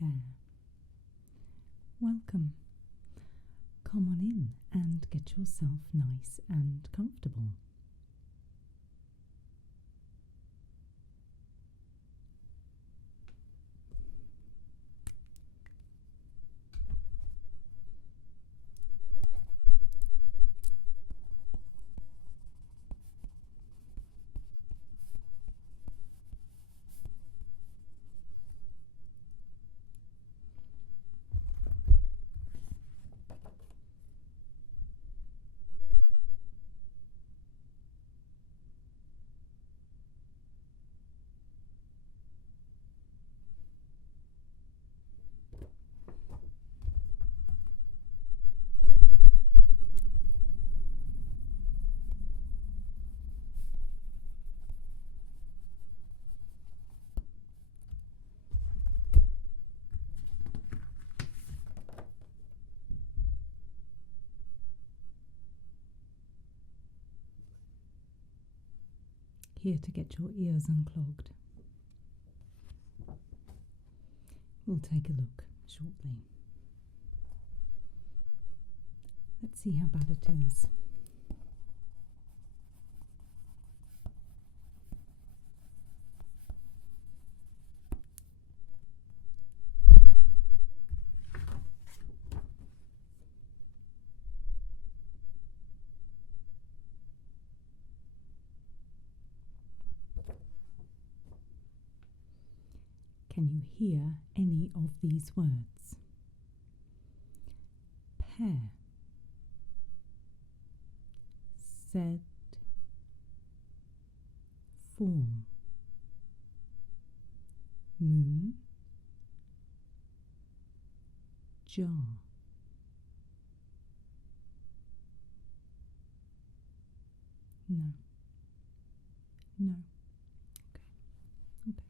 there. Welcome. Come on in and get yourself nice and comfortable. Here to get your ears unclogged. We'll take a look shortly. Let's see how bad it is. Can you hear any of these words? Pear, said, form, moon, jar. No. No. Okay. Okay.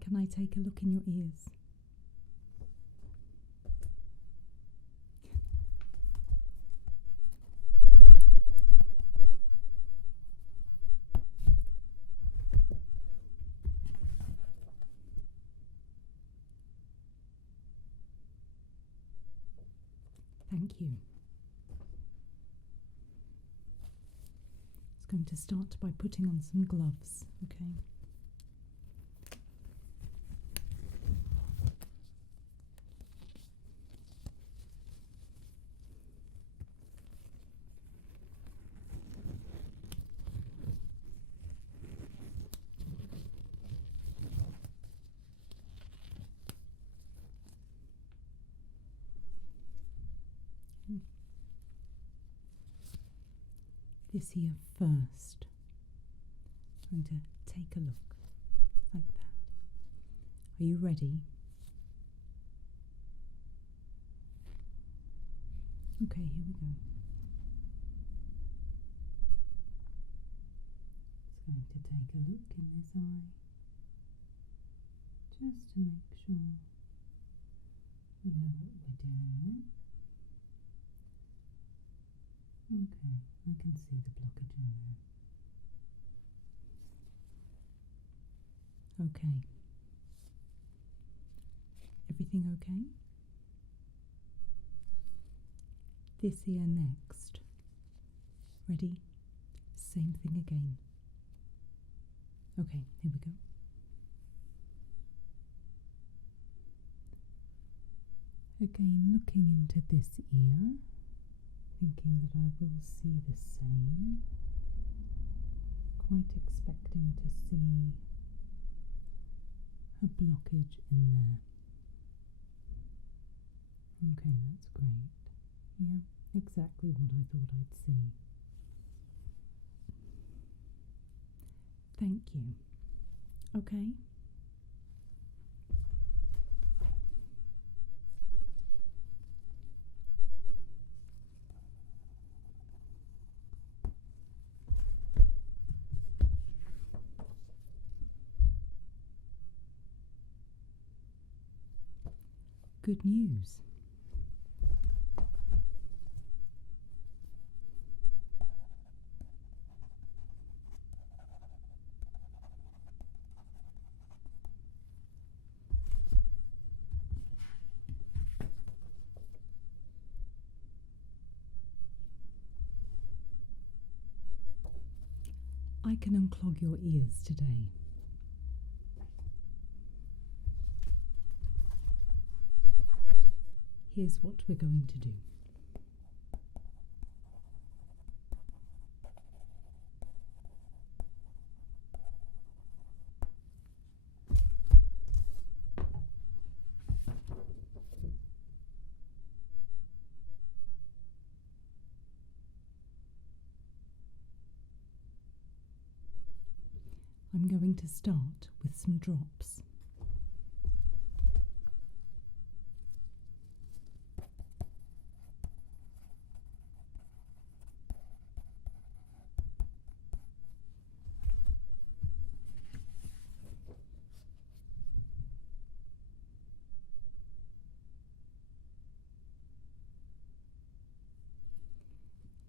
Can I take a look in your ears? Thank you. I was going to start by putting on some gloves, okay? This here first. I'm going to take a look like that. Are you ready? Okay, here we go. Just going to take a look in this eye, just to make sure we know what we're dealing with. Okay, I can see the blockage in there. Okay. Everything okay? This here next. Ready? Same thing again. Okay, here we go. Again, looking into this ear, thinking that I will see the same. Quite expecting to see a blockage in there. Okay, that's great. Yeah, exactly what I thought I'd see. Thank you. Okay. Good news. I can unclog your ears today. Here's what we're going to do. I'm going to start with some drops.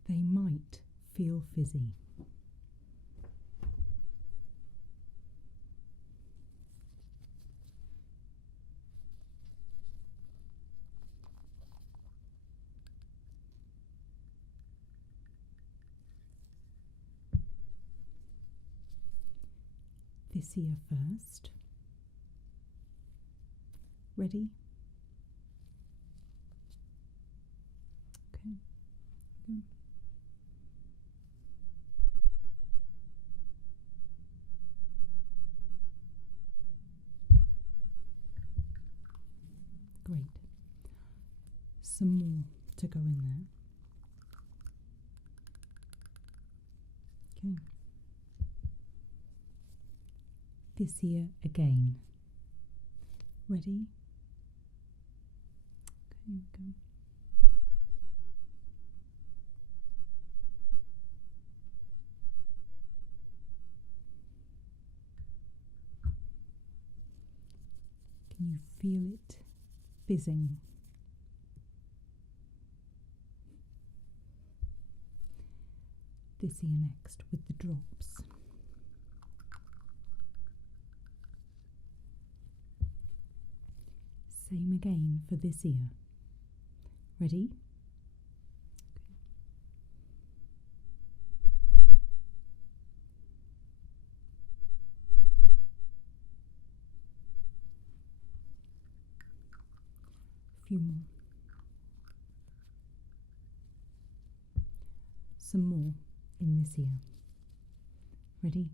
They might feel fizzy. This ear first. Ready? Okay. Go. Great. Some more to go in there. Okay. This ear again. Ready? Okay, here we go. Can you feel it fizzing? This ear next with the drops. Same again for this ear. Ready? A few more. Some more in this ear. Ready?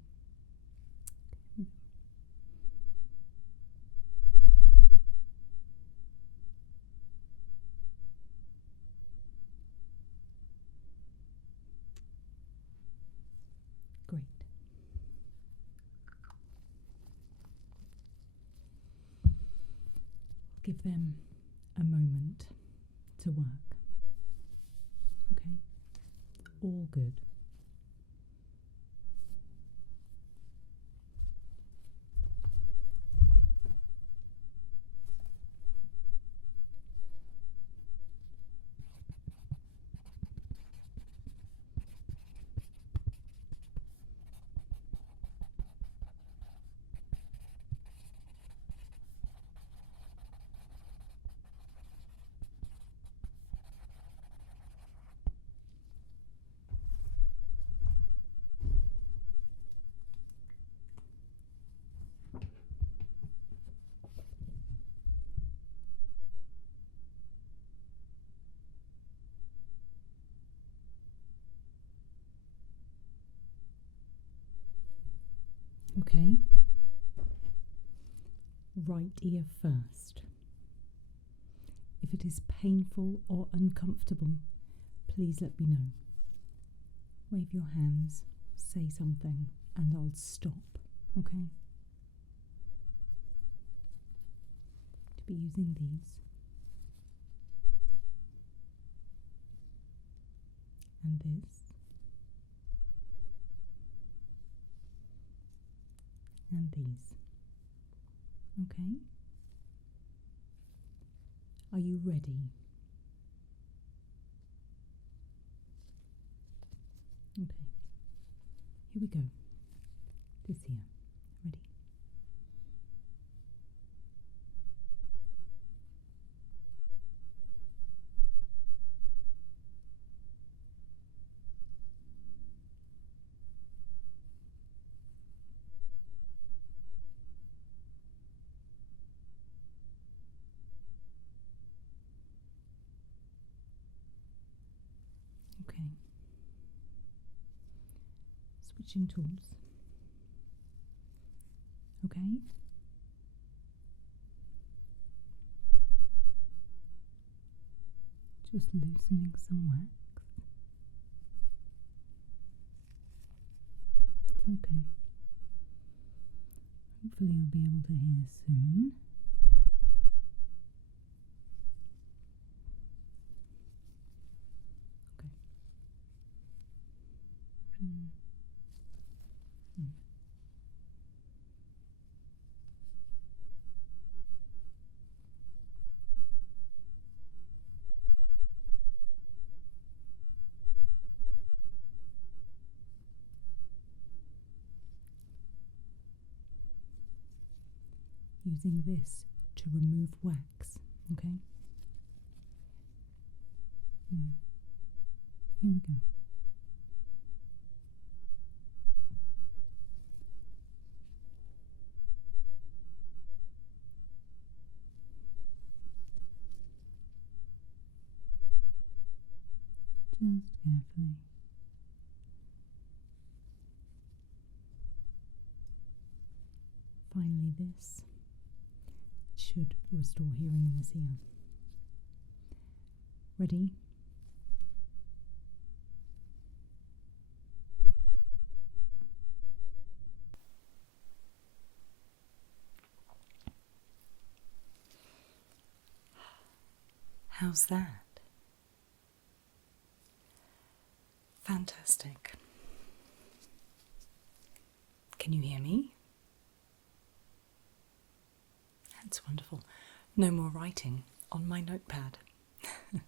Great. Give them a moment to work. Okay? All good. Okay? Right ear first. If it is painful or uncomfortable, please let me know. Wave your hands, say something, and I'll stop, okay? To be using these. And this. And these. Okay? Are you ready? Okay, here we go. This here. Ready? Okay. Switching tools. Okay. Just loosening some wax. It's okay. Hopefully you'll be able to hear soon. Okay. Using this to remove wax, okay? Here we go. Just carefully. Finally, this should restore hearing in this ear. Ready? How's that? Fantastic. Can you hear me? That's wonderful. No more writing on my notepad. It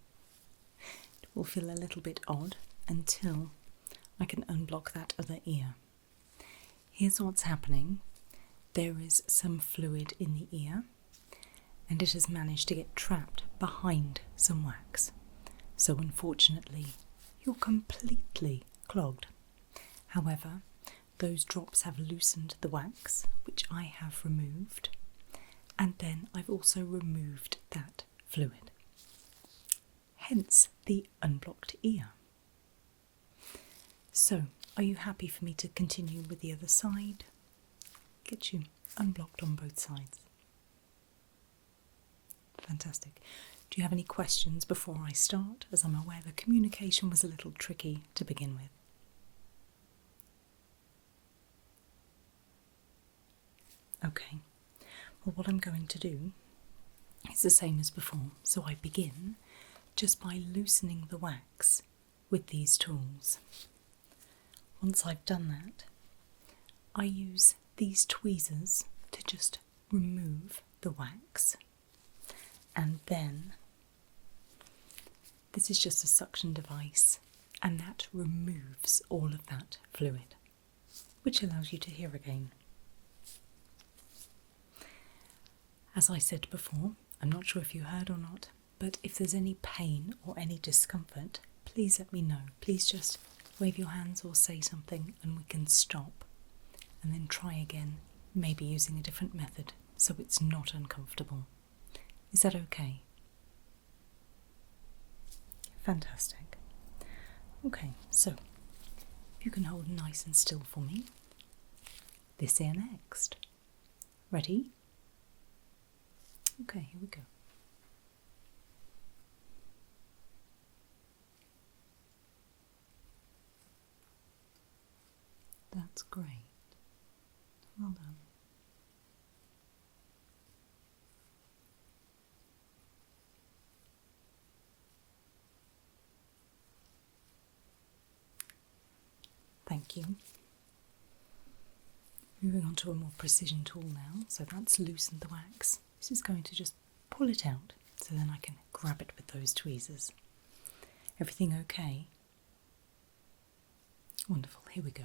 will feel a little bit odd until I can unblock that other ear. Here's what's happening. There is some fluid in the ear, and it has managed to get trapped behind some wax. So unfortunately, you're completely clogged. However, those drops have loosened the wax, which I have removed, and then I've also removed that fluid. Hence the unblocked ear. So, are you happy for me to continue with the other side? Get you unblocked on both sides. Fantastic. Do you have any questions before I start, as I'm aware the communication was a little tricky to begin with? Okay. Well, what I'm going to do is the same as before. So I begin just by loosening the wax with these tools. Once I've done that, I use these tweezers to just remove the wax, and then this is just a suction device, and that removes all of that fluid, which allows you to hear again. As I said before, I'm not sure if you heard or not, but if there's any pain or any discomfort, please let me know. Please just wave your hands or say something and we can stop and then try again, maybe using a different method so it's not uncomfortable. Is that okay? Fantastic. Okay, so if you can hold nice and still for me. This ear next. Ready? Okay, here we go. That's great. Well done. Thank you. Moving on to a more precision tool now. So that's loosened the wax. This is going to just pull it out so then I can grab it with those tweezers. Everything okay? Wonderful, here we go.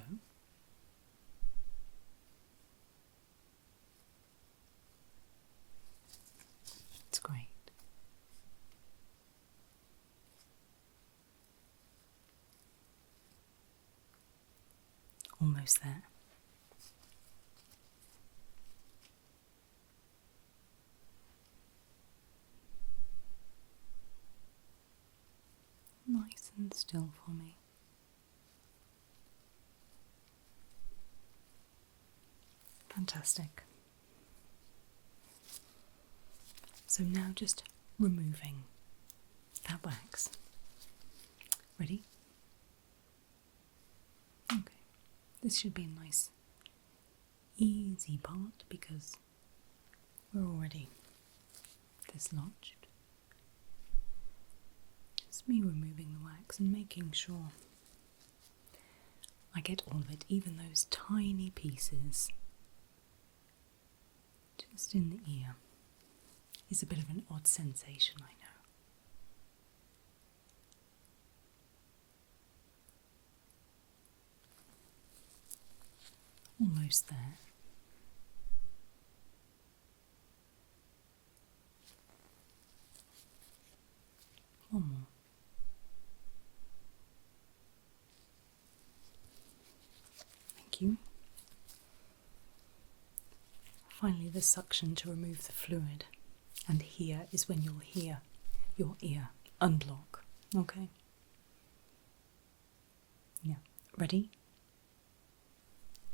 It's great. Almost there. Nice and still for me. Fantastic. So now just removing that wax. Ready? Okay. This should be a nice, easy part because we're already dislodged. Just me removing the wax and making sure I get all of it, even those tiny pieces. Just in the ear is a bit of an odd sensation, I know. Almost there. One more. Thank you. Finally, the suction to remove the fluid. And here is when you'll hear your ear unblock. Okay? Yeah. Ready?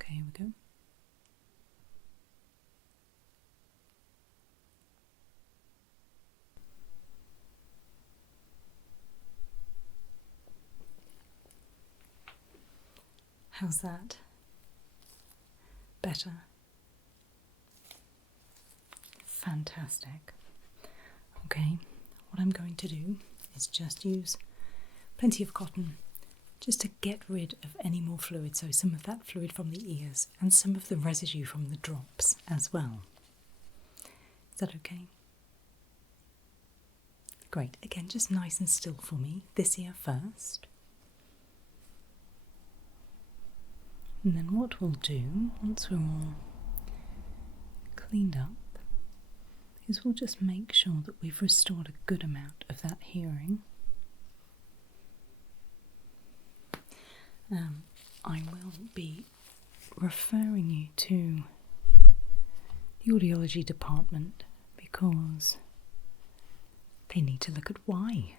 Okay, here we go. How's that? Better? Fantastic. Okay, what I'm going to do is just use plenty of cotton just to get rid of any more fluid, so some of that fluid from the ears and some of the residue from the drops as well. Is that okay? Great. Again, just nice and still for me. This ear first. And then what we'll do, once we're all cleaned up, is we'll just make sure that we've restored a good amount of that hearing. I will be referring you to the audiology department because they need to look at why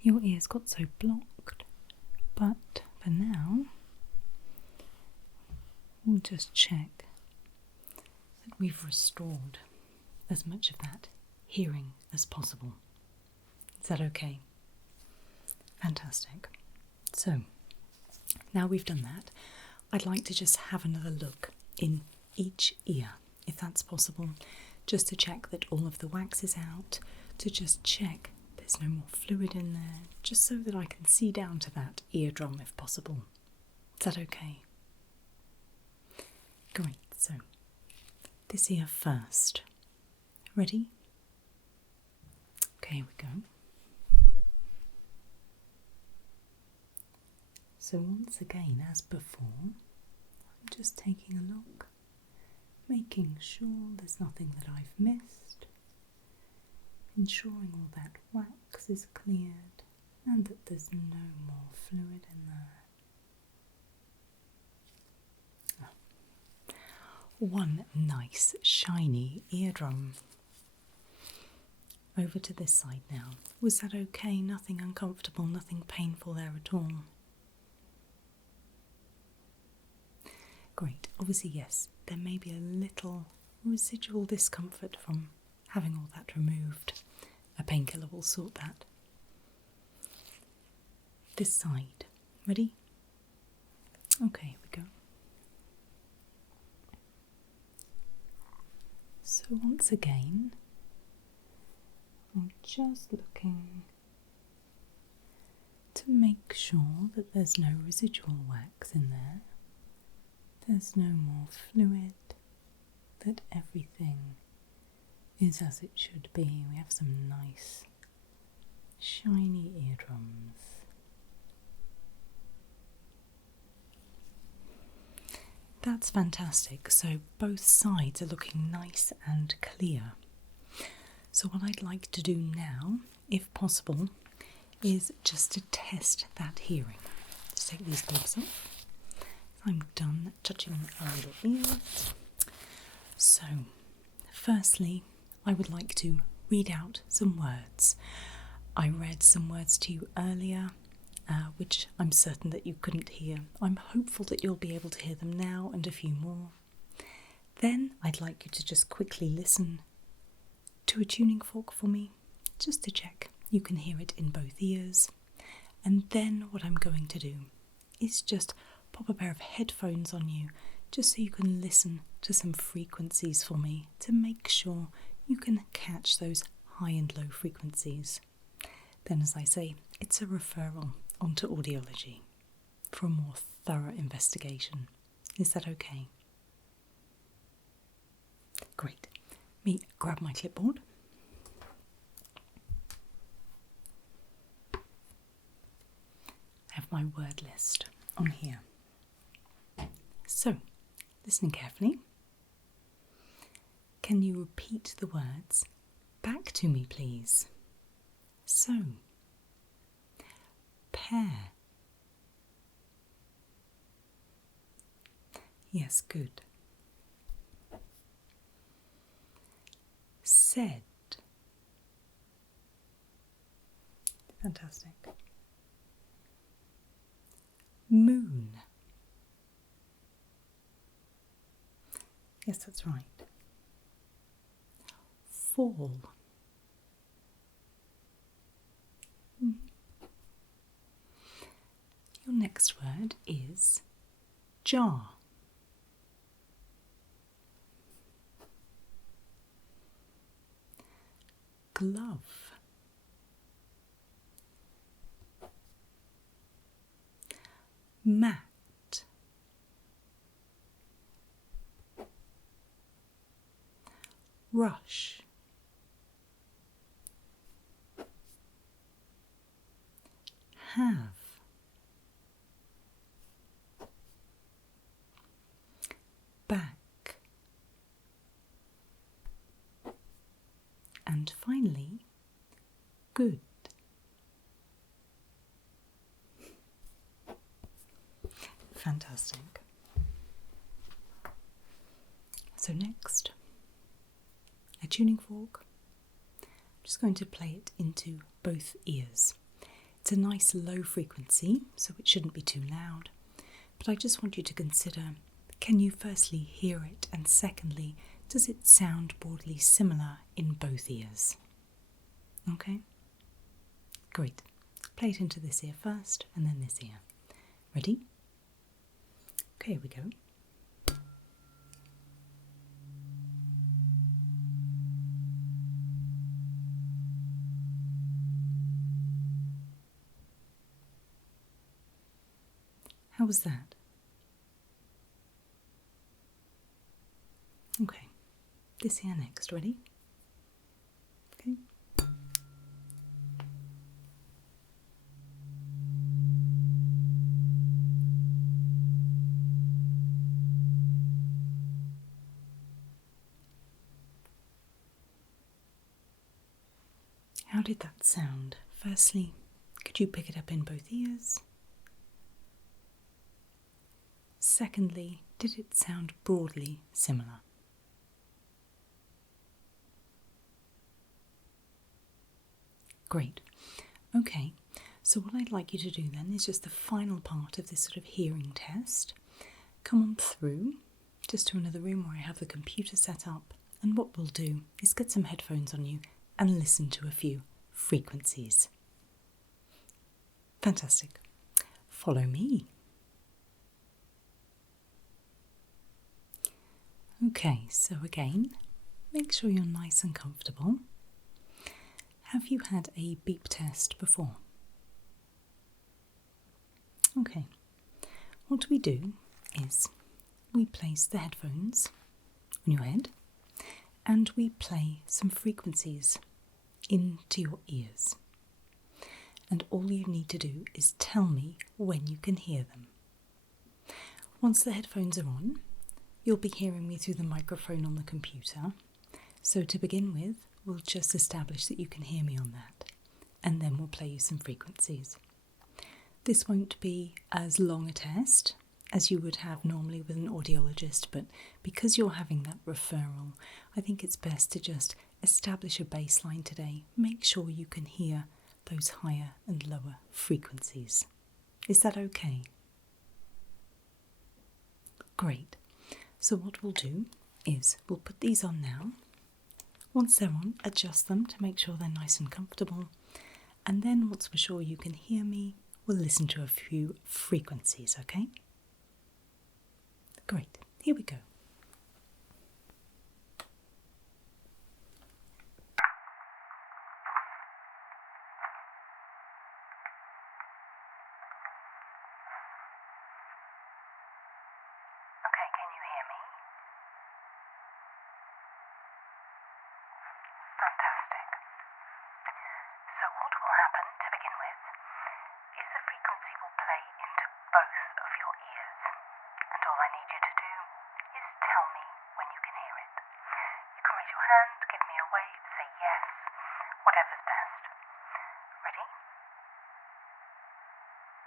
your ears got so blocked. But for now, we'll just check that we've restored as much of that hearing as possible. Is that okay? Fantastic. So, now we've done that, I'd like to just have another look in each ear, if that's possible, just to check that all of the wax is out, to just check there's no more fluid in there, just so that I can see down to that eardrum if possible. Is that okay? Great, so this ear first. Ready? Okay, here we go. So once again, as before, I'm just taking a look, making sure there's nothing that I've missed, ensuring all that wax is cleared and that there's no more fluid in there. One nice shiny eardrum. Over to this side now. Was that okay? Nothing uncomfortable, nothing painful there at all? Great. Obviously, yes, there may be a little residual discomfort from having all that removed. A painkiller will sort that. This side. Ready? Okay, here we go. So once again, I'm just looking to make sure that there's no residual wax in there. There's no more fluid, that everything is as it should be. We have some nice shiny eardrums. That's fantastic. So both sides are looking nice and clear. So what I'd like to do now, if possible, is just to test that hearing. Just take these gloves off. I'm done touching our little ears. So, firstly, I would like to read out some words. I read some words to you earlier, which I'm certain that you couldn't hear. I'm hopeful that you'll be able to hear them now and a few more. Then I'd like you to just quickly listen to a tuning fork for me, just to check you can hear it in both ears. And then what I'm going to do is just pop a pair of headphones on you, just so you can listen to some frequencies for me to make sure you can catch those high and low frequencies. Then, as I say, it's a referral onto audiology for a more thorough investigation. Is that okay? Great. Me grab my clipboard. I have my word list on here. So, listening carefully. Can you repeat the words back to me, please? So, pear. Yes, good. Said. Fantastic. Moon. Yes, that's right. Fall. Your next word is jar. Glove. Mat. Rush. Have. Back. And finally, good. Fantastic. So next, a tuning fork. I'm just going to play it into both ears. It's a nice low frequency, so it shouldn't be too loud. But I just want you to consider, can you firstly hear it, and secondly, does it sound broadly similar in both ears? Okay? Great. Play it into this ear first, and then this ear. Ready? Okay, here we go. How was that? Okay, this ear next. Ready? Okay. How did that sound? Firstly, could you pick it up in both ears? Secondly, did it sound broadly similar? Great. Okay, so what I'd like you to do then is just the final part of this sort of hearing test. Come on through, just to another room where I have the computer set up, and what we'll do is get some headphones on you and listen to a few frequencies. Fantastic. Follow me. Okay, so again, make sure you're nice and comfortable. Have you had a beep test before? Okay, what we do is we place the headphones on your head and we play some frequencies into your ears. And all you need to do is tell me when you can hear them. Once the headphones are on, you'll be hearing me through the microphone on the computer. So to begin with, we'll just establish that you can hear me on that, and then we'll play you some frequencies. This won't be as long a test as you would have normally with an audiologist, but because you're having that referral, I think it's best to just establish a baseline today. Make sure you can hear those higher and lower frequencies. Is that okay? Great. So what we'll do is we'll put these on now. Once they're on, adjust them to make sure they're nice and comfortable. And then once we're sure you can hear me, we'll listen to a few frequencies, okay? Great. Here we go. Okay, can you hear me? Fantastic. So what will happen to begin with is the frequency will play into both of your ears. And all I need you to do is tell me when you can hear it. You can raise your hand, give me a wave, say yes, whatever's best. Ready?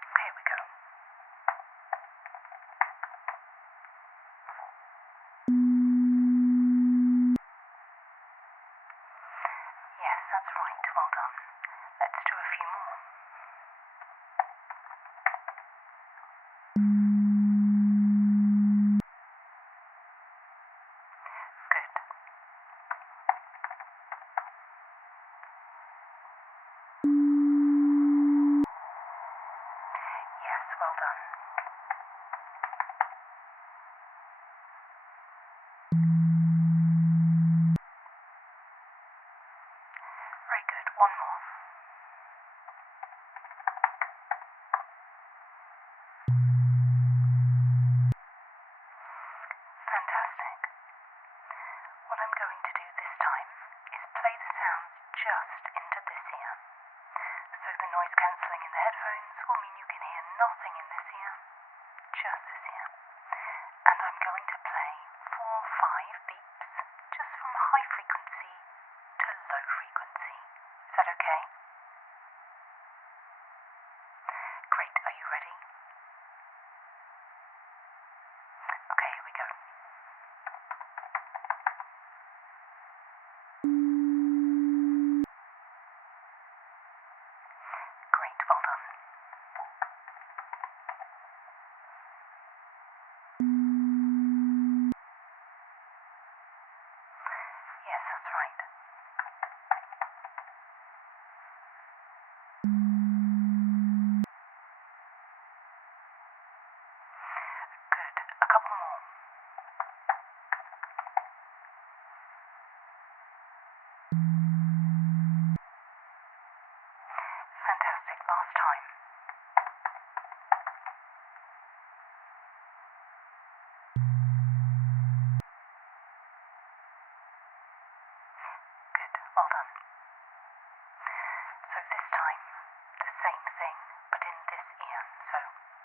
Okay, here we go. Yes, that's right. Well done. Let's do a few more. Good. Yes, well done. Very good. One more. Fantastic. What I'm going to do this time is play the sounds just into this ear. So the noise cancelling in the headphones will mean you can hear nothing in this ear, just this ear. And I'm going to play 4 or 5 beeps just from high frequency to low frequency. Is that okay? Great. Are you ready? Okay, here we go. Great, well done. Yes, that's right. Good. A couple more. Fantastic. Last time. Good. Well done. So this time, the same thing, but in this ear. So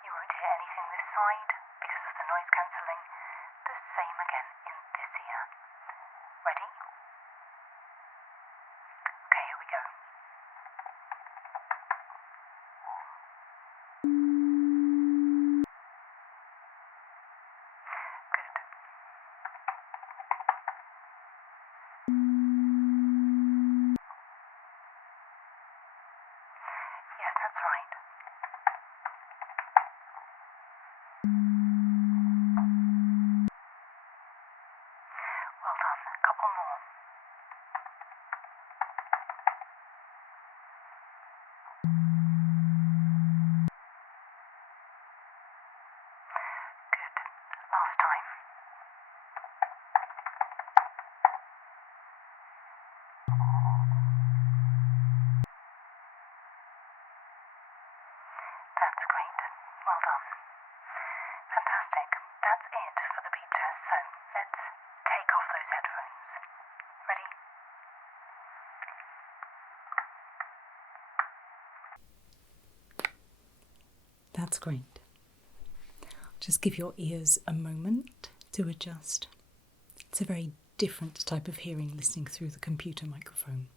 you won't hear anything this side because of the noise cancelling. The same again in this ear. Ready? Okay, here we go. Good. Yes, that's right. Well done. A couple more. Good. Last time. That's great. Well done. Fantastic. That's it for the beep test. So let's take off those headphones. That's great. Just give your ears a moment to adjust. It's a very different type of hearing listening through the computer microphone.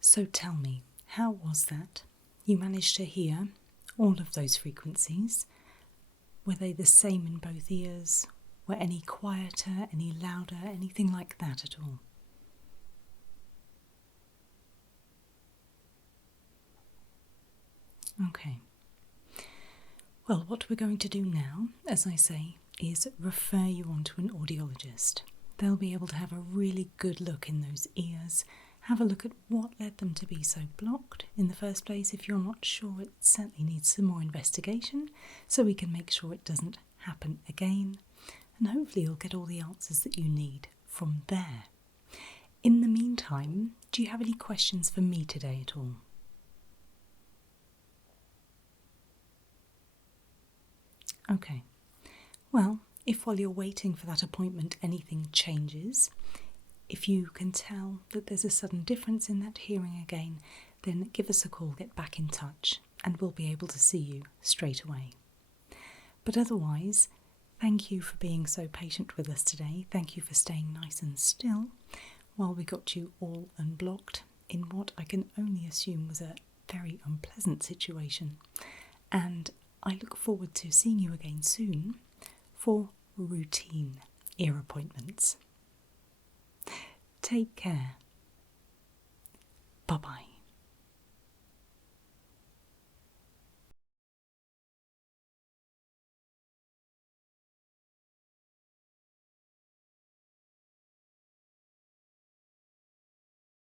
So tell me, how was that? You managed to hear all of those frequencies. Were they the same in both ears? Were any quieter, any louder, anything like that at all? Okay. Well, what we're going to do now, as I say, is refer you on to an audiologist. They'll be able to have a really good look in those ears, have a look at what led them to be so blocked in the first place. If you're not sure, it certainly needs some more investigation, so we can make sure it doesn't happen again, and hopefully you'll get all the answers that you need from there. In the meantime, do you have any questions for me today at all? Okay. Well, if while you're waiting for that appointment anything changes, if you can tell that there's a sudden difference in that hearing again, then give us a call, get back in touch, and we'll be able to see you straight away. But otherwise, thank you for being so patient with us today. Thank you for staying nice and still while we got you all unblocked in what I can only assume was a very unpleasant situation. And I look forward to seeing you again soon for routine ear appointments. Take care. Bye-bye.